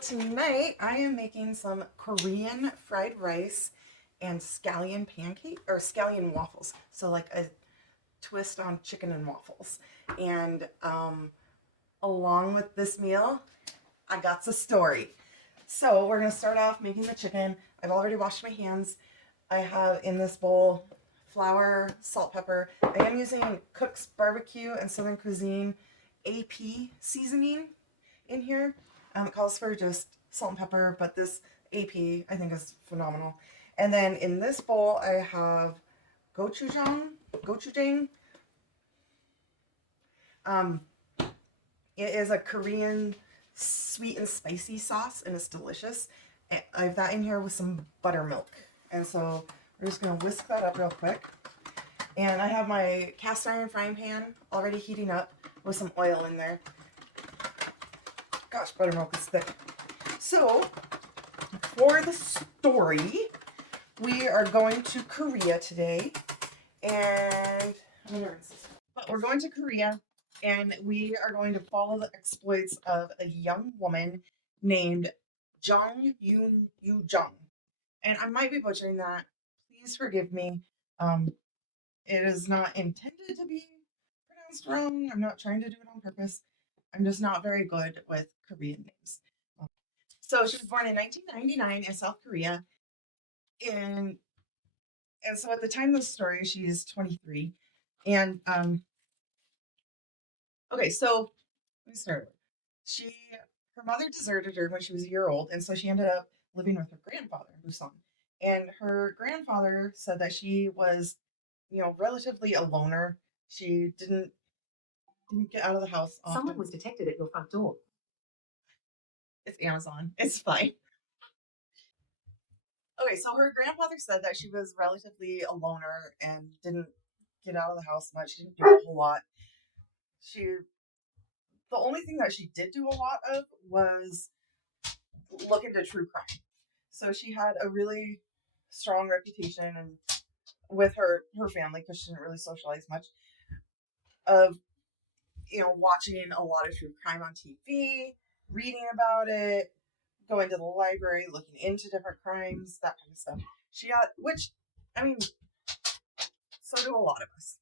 tonight I am making some Korean fried rice and scallion pancake or scallion waffles. So like a twist on chicken and waffles. And along with this meal, I got a story. So we're gonna start off making the chicken. I've already washed my hands. I have in this bowl flour, salt, pepper. I am using Cook's Barbecue and Southern Cuisine AP seasoning in here. It calls for just salt and pepper, but this AP I think is phenomenal. And then in this bowl I have gochujang. Um, it is a Korean sweet and spicy sauce, and it's delicious. I have that in here with some buttermilk, and so we're just gonna whisk that up real quick. And I have my cast iron frying pan already heating up with some oil in there. Gosh, buttermilk is thick. So, for the story, we are going to Korea today, and but we're going to Korea, and we are going to follow the exploits of a young woman named Yoo-jung. And I might be butchering that. Please forgive me. It is not intended to be pronounced wrong. I'm not trying to do it on purpose. I'm just not very good with Korean names. So she was born in 1999 in South Korea, and so at the time of the story, she is 23. And okay, so let me start. She Her mother deserted her when she was a year old, and so she ended up living with her grandfather, Busan. And her grandfather said that she was, relatively a loner. She didn't get out of the house often. Someone was detected at your front door. It's Amazon. It's fine. Okay, so her grandfather said that she was relatively a loner and didn't get out of the house much. She didn't do a whole lot. The only thing that she did do a lot of was look into true crime. So she had a really strong reputation and with her family, because she didn't really socialize much, of watching a lot of true crime on TV, reading about it, going to the library, looking into different crimes, that kind of stuff. She had, which, I mean, so do a lot of us.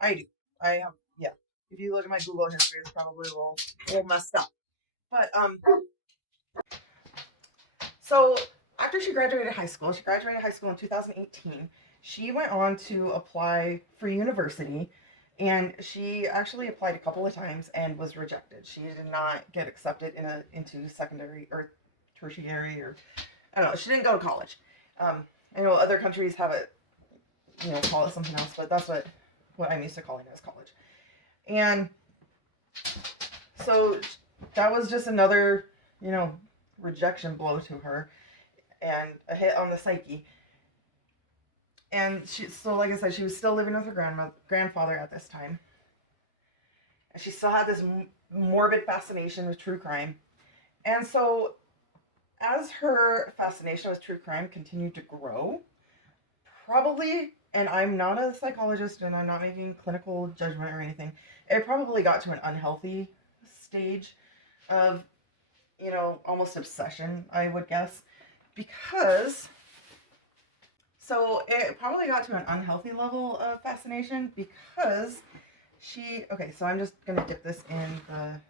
I do. I have, yeah. If you look at my Google history, it's probably a little messed up. But so after she graduated high school in 2018. She went on to apply for university, and she actually applied a couple of times and was rejected. She did not get accepted into secondary or tertiary, or I don't know. She didn't go to college. I know other countries have it, call it something else, but that's what I'm used to calling it as college. And so that was just another, rejection blow to her and a hit on the psyche. And so like I said, she was still living with her grandfather at this time. And she still had this morbid fascination with true crime. And so as her fascination with true crime continued to grow, probably, and I'm not a psychologist and I'm not making clinical judgment or anything, it probably got to an unhealthy stage of, almost obsession, I would guess. Because, so it probably got to an unhealthy level of fascination because okay, so I'm just going to dip this in the,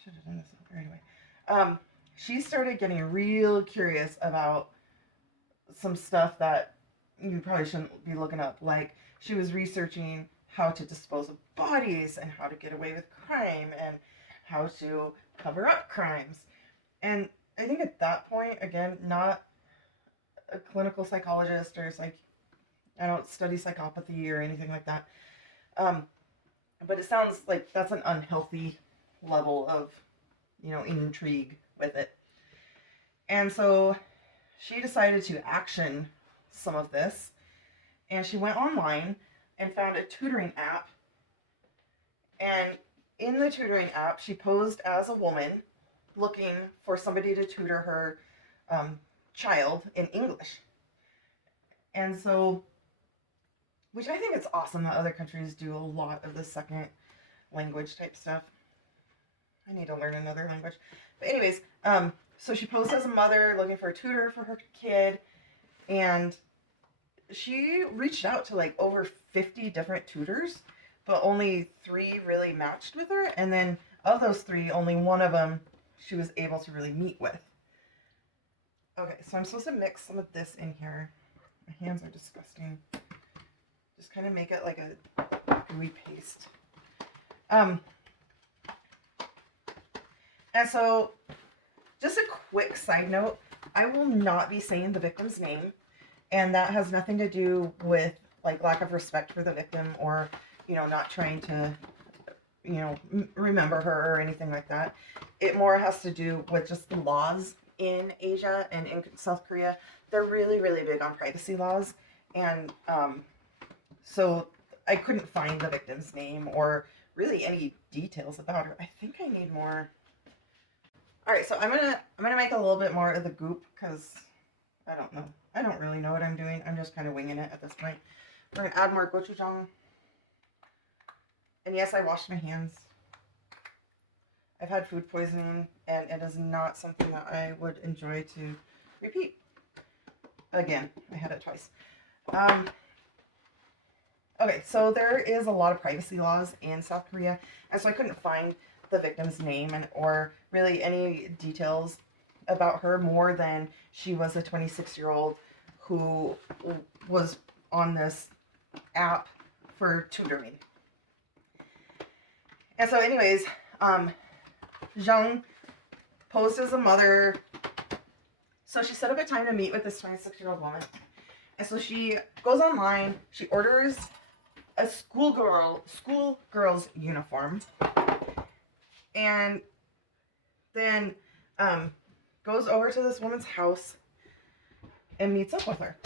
should have done this anyway. She started getting real curious about some stuff that you probably shouldn't be looking up. Like, she was researching how to dispose of bodies and how to get away with crime and how to cover up crimes. And I think at that point, again, not a clinical psychologist or I don't study psychopathy or anything like that. But it sounds like that's an unhealthy level of, intrigue with it. And so she decided to action some of this, and she went online and found a tutoring app. And in the tutoring app, she posed as a woman looking for somebody to tutor her child in English. And so, which I think it's awesome that other countries do a lot of the second language type stuff. I need to learn another language. But anyways, so she posed as a mother looking for a tutor for her kid, and she reached out to like over 50 different tutors, but only 3 really matched with her. And then of those 3, only one of them she was able to really meet with. Okay, so I'm supposed to mix some of this in here. My hands are disgusting. Just kind of make it like a gooey paste. And so, just a quick side note, I will not be saying the victim's name, and that has nothing to do with like lack of respect for the victim or, not trying to, remember her or anything like that. It more has to do with just the laws in Asia and in South Korea. They're really, really big on privacy laws, and so I couldn't find the victim's name or really any details about her. I think I need more. All right, so I'm gonna make a little bit more of the goop because I don't know. I don't really know what I'm doing. I'm just kind of winging it at this point. We're gonna add more gochujang. And yes, I washed my hands. I've had food poisoning, and it is not something that I would enjoy to repeat. Again, I had it twice. Okay, so there is a lot of privacy laws in South Korea, and so I couldn't find the victim's name or really any details about her more than she was a 26-year-old who was on this app for tutoring. And so anyways, Jung posed as a mother. So she set up a time to meet with this 26-year-old woman. And so she goes online, she orders a schoolgirl's uniform, and then goes over to this woman's house and meets up with her.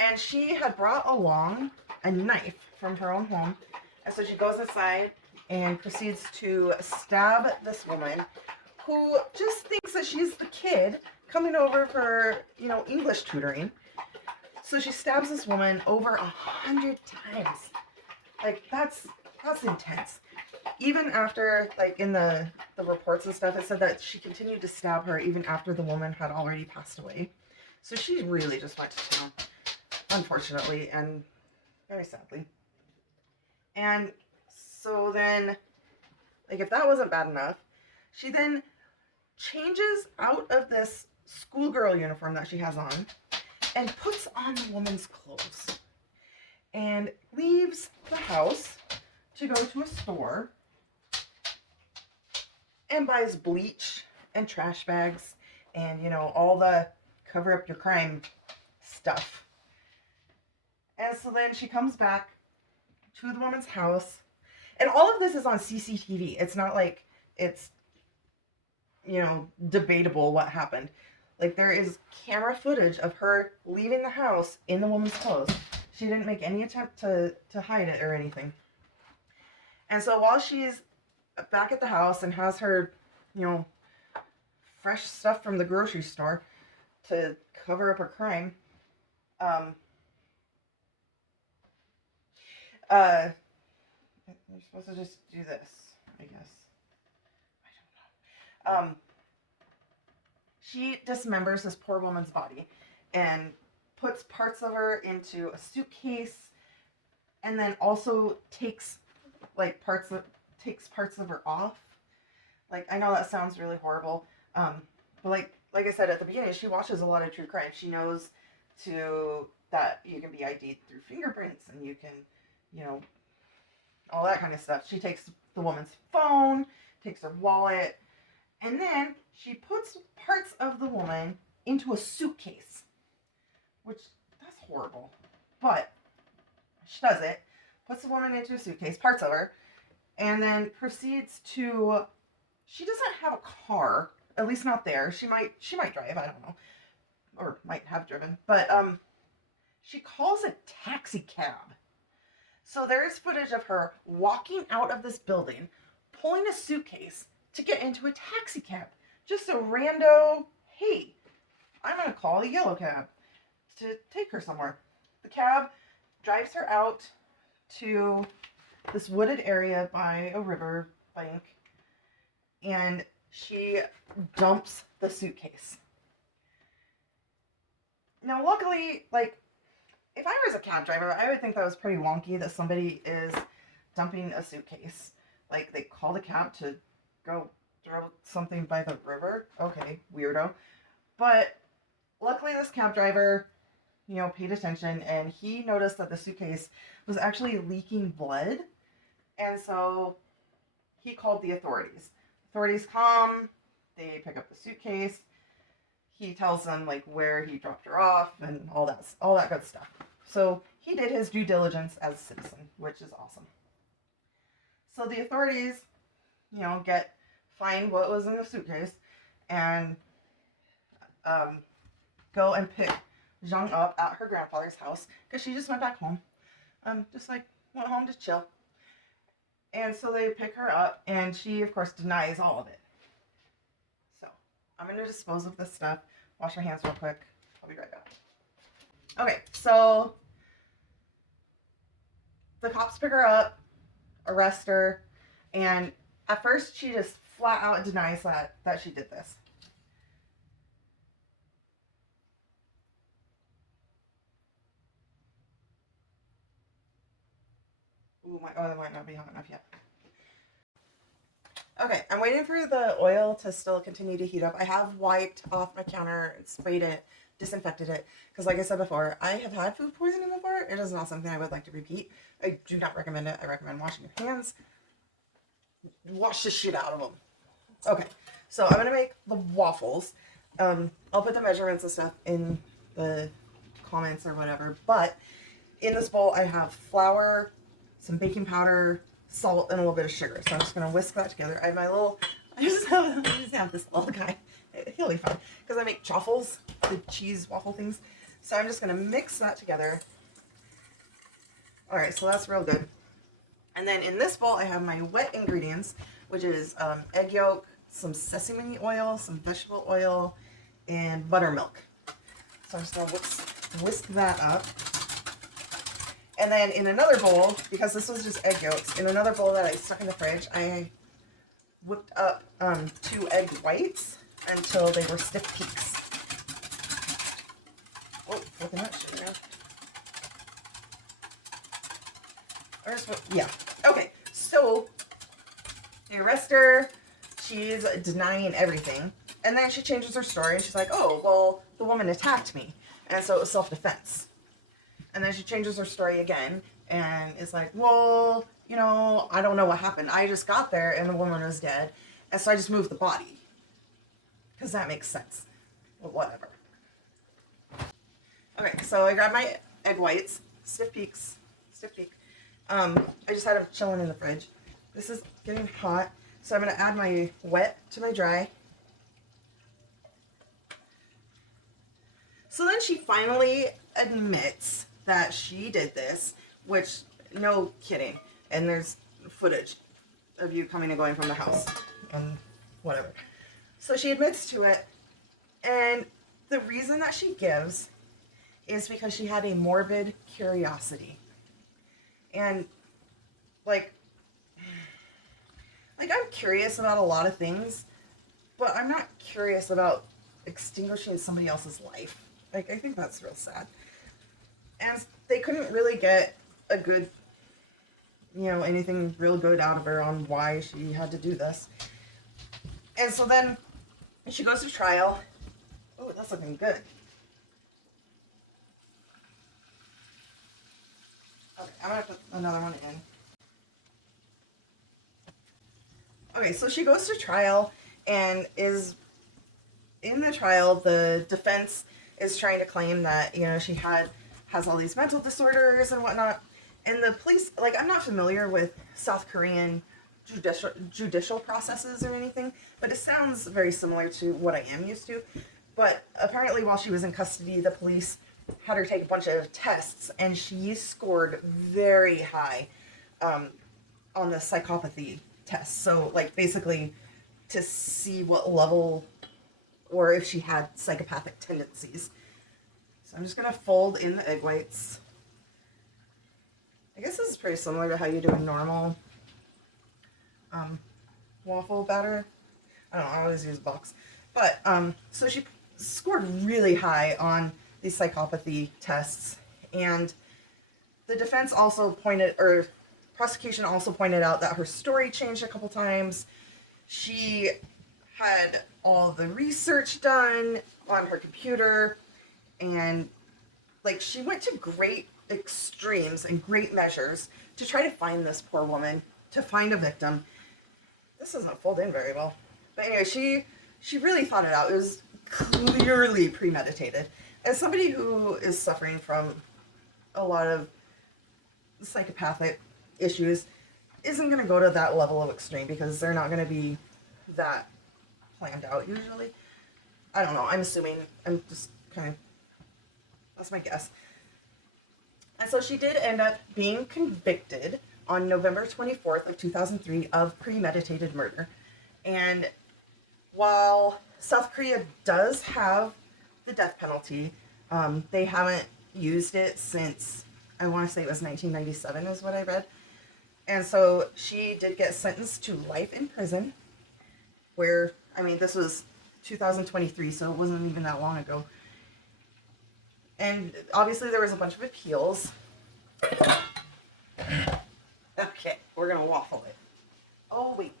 And she had brought along a knife from her own home. And so she goes inside and proceeds to stab this woman who just thinks that she's the kid coming over for, English tutoring. So she stabs this woman over 100 times. Like, that's intense. Even after, like, in the reports and stuff, it said that she continued to stab her even after the woman had already passed away. So she really just went to town, unfortunately, and very sadly. And so then, like, if that wasn't bad enough, she then changes out of this schoolgirl uniform that she has on and puts on the woman's clothes and leaves the house to go to a store and buys bleach and trash bags and, all the cover up your crime stuff. And so then she comes back to the woman's house, and all of this is on CCTV. It's not like it's, debatable what happened. Like, there is camera footage of her leaving the house in the woman's clothes. She didn't make any attempt to hide it or anything. And so while she's back at the house and has her, fresh stuff from the grocery store to cover up her crime, you're supposed to just do this, I guess. I don't know. She dismembers this poor woman's body and puts parts of her into a suitcase, and then also takes parts of her off. Like, I know that sounds really horrible, but like I said at the beginning, she watches a lot of true crime. She knows that you can be ID'd through fingerprints, and you can, all that kind of stuff. She takes the woman's phone, takes her wallet, and then she puts parts of the woman into a suitcase, which, that's horrible. But she does it, puts the woman into a suitcase, parts of her, and then proceeds to, she doesn't have a car, at least not there. She might drive, I don't know, or might have driven, but she calls a taxi cab. So there is footage of her walking out of this building, pulling a suitcase to get into a taxi cab. Just a rando, hey, I'm going to call a yellow cab to take her somewhere. The cab drives her out to this wooded area by a river bank, and she dumps the suitcase. Now, luckily, like, if I was a cab driver, I would think that was pretty wonky that somebody is dumping a suitcase. Like, they called a cab to go throw something by the river. Okay, weirdo. But luckily, this cab driver, paid attention, and he noticed that the suitcase was actually leaking blood. And so he called the authorities. Authorities come, they pick up the suitcase. He tells them like where he dropped her off and all that good stuff. So he did his due diligence as a citizen, which is awesome. So the authorities, find what was in the suitcase and go and pick Jung up at her grandfather's house because she just went back home. Just like went home to chill. And so they pick her up, and she, of course, denies all of it. So I'm going to dispose of this stuff, wash my hands real quick. I'll be right back. Okay, so the cops pick her up, arrest her, and at first she just flat out denies that she did this. Ooh, my oil might not be hot enough yet. Okay, I'm waiting for the oil to still continue to heat up. I have wiped off my counter, sprayed it, disinfected it, because like I said before, I have had food poisoning before. It is not something I would like to repeat. I do not recommend it. I recommend washing your hands. Wash the shit out of them. Okay, so I'm going to make the waffles. I'll put the measurements and stuff in the comments or whatever, but in this bowl I have flour, some baking powder, salt, and a little bit of sugar. So I'm just going to whisk that together. I have I just have this little guy. He'll be fine. Because I make chaffles, the cheese waffle things. So I'm just going to mix that together. Alright, so that's real good. And then in this bowl I have my wet ingredients, which is egg yolk, some sesame oil, some vegetable oil, and buttermilk. So I'm just going to whisk that up. And then in another bowl, because this was just egg yolks, in another bowl that I stuck in the fridge, I whipped up 2 egg whites until they were stiff peaks. Oh, looking at that shit now. Yeah. Okay, so they arrest her. She's denying everything. And then she changes her story and she's like, oh, well, the woman attacked me. And so it was self-defense. And then she changes her story again and is like, well, I don't know what happened. I just got there and the woman was dead. And so I just moved the body. Because that makes sense. Well, whatever. Okay, so I grabbed my egg whites. Stiff peak. I just had them chilling in the fridge. This is getting hot. So I'm going to add my wet to my dry. So then she finally admits that she did this, which, no kidding. And there's footage of you coming and going from the house and whatever. So she admits to it, and the reason that she gives is because she had a morbid curiosity. And like I'm curious about a lot of things, but I'm not curious about extinguishing somebody else's life. Like, I think that's real sad. And they couldn't really get a good, anything real good out of her on why she had to do this. And so then she goes to trial. Oh, that's looking good. Okay, I'm going to put another one in. Okay, so she goes to trial and is in the trial. The defense is trying to claim that, she has all these mental disorders and whatnot. And the police, I'm not familiar with South Korean judicial processes or anything, but it sounds very similar to what I am used to. But apparently while she was in custody, the police had her take a bunch of tests, and she scored very high on the psychopathy test. So, basically to see what level or if she had psychopathic tendencies. So I'm just going to fold in the egg whites. I guess this is pretty similar to how you do a normal waffle batter. I don't know, I always use box. But, so she scored really high on these psychopathy tests. And the defense also pointed, or prosecution also pointed out that her story changed a couple times. She had all the research done on her computer, and like she went to great extremes and great measures to try to find this poor woman, to find a victim. This doesn't fold in very well. But anyway, she really thought it out. It was clearly premeditated. As somebody who is suffering from a lot of psychopathic issues, isn't going to go to that level of extreme because they're not going to be that planned out usually. I don't know. I'm assuming. I'm just kind of, that's my guess. And so she did end up being convicted on November 24th of 2003 of premeditated murder. And while South Korea does have the death penalty, they haven't used it since, I want to say it was 1997 is what I read. And so she did get sentenced to life in prison, where, I mean, this was 2023, so it wasn't even that long ago. And obviously there was a bunch of appeals. Okay, we're going to waffle it. Oh, wait.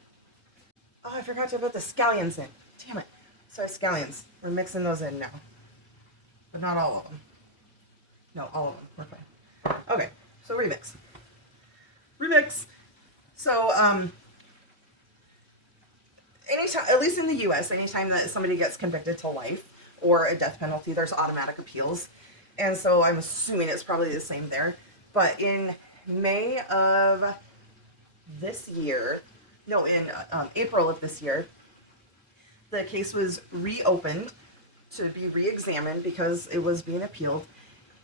Oh, I forgot to put the scallions in. Damn it. Sorry, scallions. We're mixing those in now. But not all of them. No, all of them. We're fine. Okay, so remix. Remix. So, anytime, at least in the U.S., anytime that somebody gets convicted to life or a death penalty, there's automatic appeals. And so I'm assuming it's probably the same there. But in May of this year, no, in April of this year, the case was reopened to be re-examined because it was being appealed.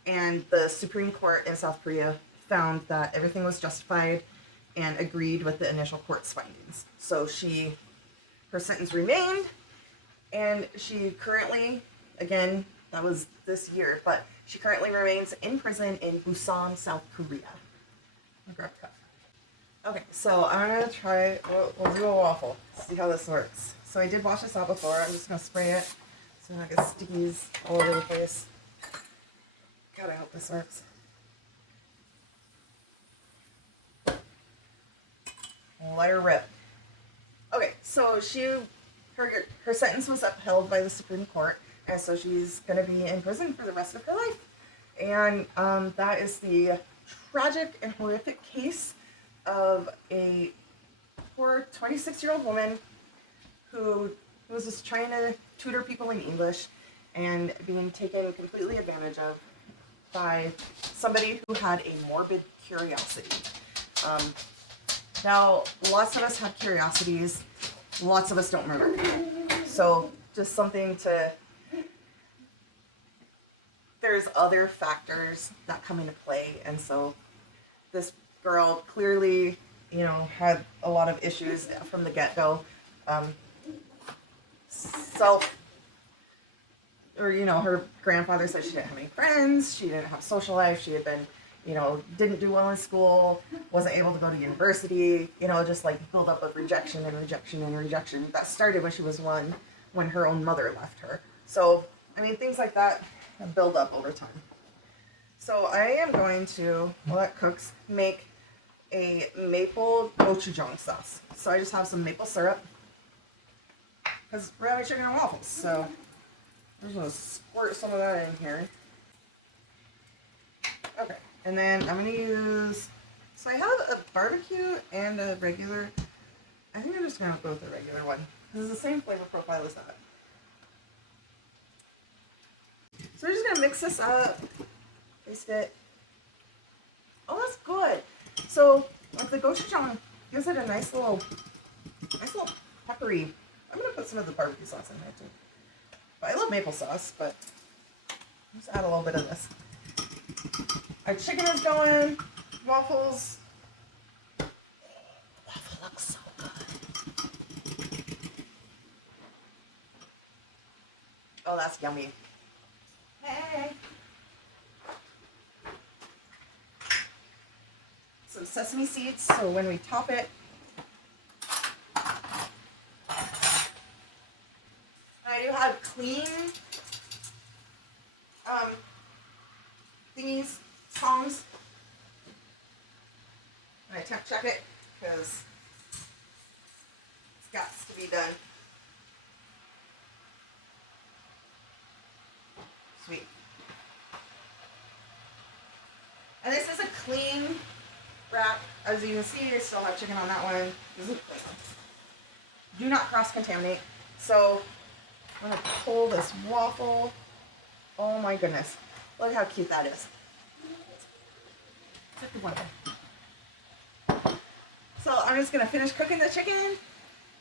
And the Supreme Court in South Korea found that everything was justified and agreed with the initial court's findings. So her sentence remained, and she currently, again, that was this year, but she currently remains in prison in Busan, South Korea. Okay, so I'm gonna try, we'll do a waffle, see how this works. So I did wash this out before, I'm just gonna spray it so I don't get stickies all over the place. God, I hope this works. Let her rip. Okay, so her sentence was upheld by the Supreme Court, and so she's going to be in prison for the rest of her life. And that is the tragic and horrific case of a poor 26-year-old woman who was just trying to tutor people in English and being taken completely advantage of by somebody who had a morbid curiosity. Now, lots of us have curiosities. Lots of us don't murder. So, just something to... There's other factors that come into play. And so, this girl clearly, had a lot of issues from the get-go. Her grandfather said she didn't have any friends. She didn't have a social life. She had been... didn't do well in school, wasn't able to go to university, just like build up of rejection and rejection and rejection. That started when she was one, when her own mother left her. So, things like that build up over time. So I am going to, while that cooks, make a maple gochujang sauce. So I just have some maple syrup, because we're having chicken and waffles, so I'm just going to squirt some of that in here. Okay. And then I'm going to use, so I have a barbecue and a regular, I think I'm just going to go with the regular one. This is the same flavor profile as that. So we're just going to mix this up, taste it. Oh, that's good. So like the gochujang gives it a nice little peppery. I'm going to put some of the barbecue sauce in there too. But I love maple sauce, but just add a little bit of this. Our chicken is going. Waffles. The waffle looks so good. Oh, that's yummy. Hey. Some sesame seeds, so when we top it, clean thingies, tongs. And I temp check it because it's got to be done. Sweet. And this is a clean wrap. As you can see, I still have chicken on that one. This is clean. Do not cross-contaminate. So I'm going to pull this waffle. Oh my goodness. Look how cute that is. It's like the one. So I'm just going to finish cooking the chicken,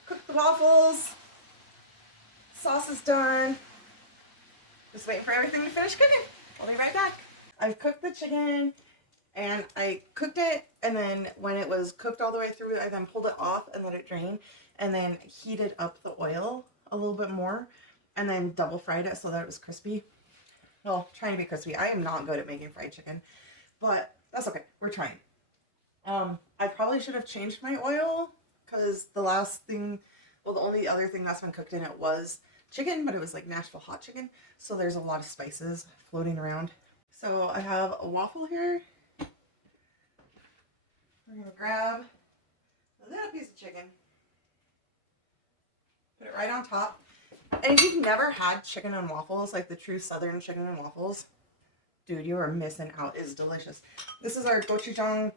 cook the waffles. Sauce is done. Just waiting for everything to finish cooking. I'll be right back. I've cooked the chicken and I cooked it, and then when it was cooked all the way through, I then pulled it off and let it drain and then heated up the oil a little bit more and then double fried it so that it was crispy. Well, trying to be crispy. I am not good at making fried chicken, but that's okay. We're trying. I probably should have changed my oil because the last thing, well, the only other thing that's been cooked in it was chicken, but it was like Nashville hot chicken. So there's a lot of spices floating around. So I have a waffle here. We're going to grab a little piece of chicken. Put it right on top. And if you've never had chicken and waffles, like the true southern chicken and waffles, dude, you are missing out. It's delicious. This is our gochujang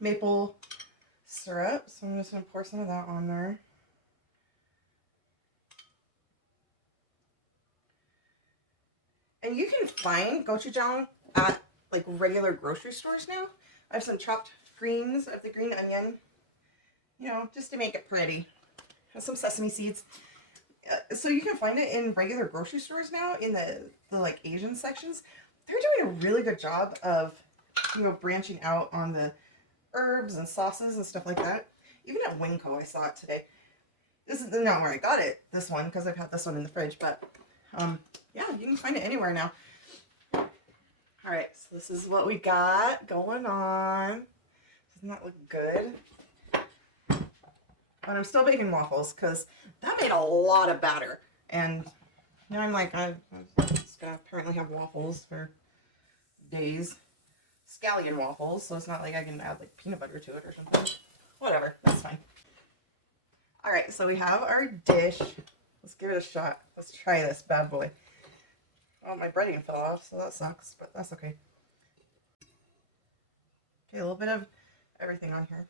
maple syrup. So I'm just going to pour some of that on there. And you can find gochujang at like regular grocery stores now. I have some chopped greens. I have the green onion, you know, just to make it pretty. I have some sesame seeds. So you can find it in regular grocery stores now in the like Asian sections. They're doing a really good job of, you know, branching out on the herbs and sauces and stuff like that. Even at Winco, I saw it today. This is not where I got it, this one, because I've had this one in the fridge, but yeah, you can find it anywhere now. All right, so this is what we got going on. Doesn't that look good? But I'm still baking waffles because that made a lot of batter. And now I'm like, I'm just going to apparently have waffles for days. Scallion waffles, so it's not like I can add like peanut butter to it or something. Whatever, that's fine. All right, so we have our dish. Let's give it a shot. Let's try this bad boy. Oh, my breading fell off, so that sucks, but that's okay. Okay, a little bit of everything on here.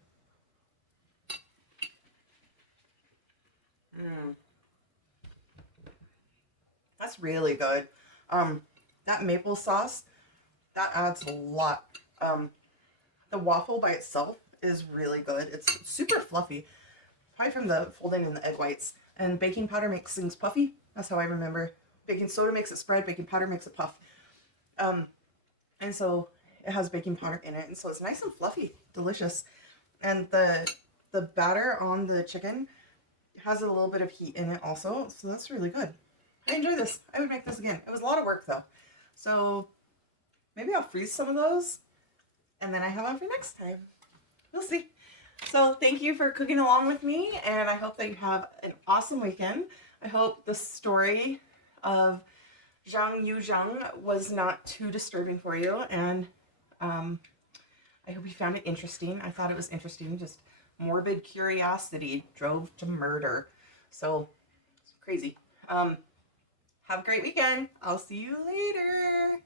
That's really good. That maple sauce, that adds a lot. The waffle by itself is really good. It's super fluffy, probably from the folding in the egg whites. And baking powder makes things puffy. That's how I remember. Baking soda makes it spread. Baking powder makes it puff. And so it has baking powder in it, and so it's nice and fluffy, delicious. And the batter on the chicken has a little bit of heat in it also, so that's really good. I enjoy this. I would make this again. It was a lot of work though, so maybe I'll freeze some of those and then I have them for next time. We'll see. So thank you for cooking along with me, and I hope that you have an awesome weekend. I hope the story of Yoo-jung was not too disturbing for you, and I hope you found it interesting. I thought it was interesting. Just morbid curiosity drove to murder. So it's crazy. Have a great weekend. I'll see you later.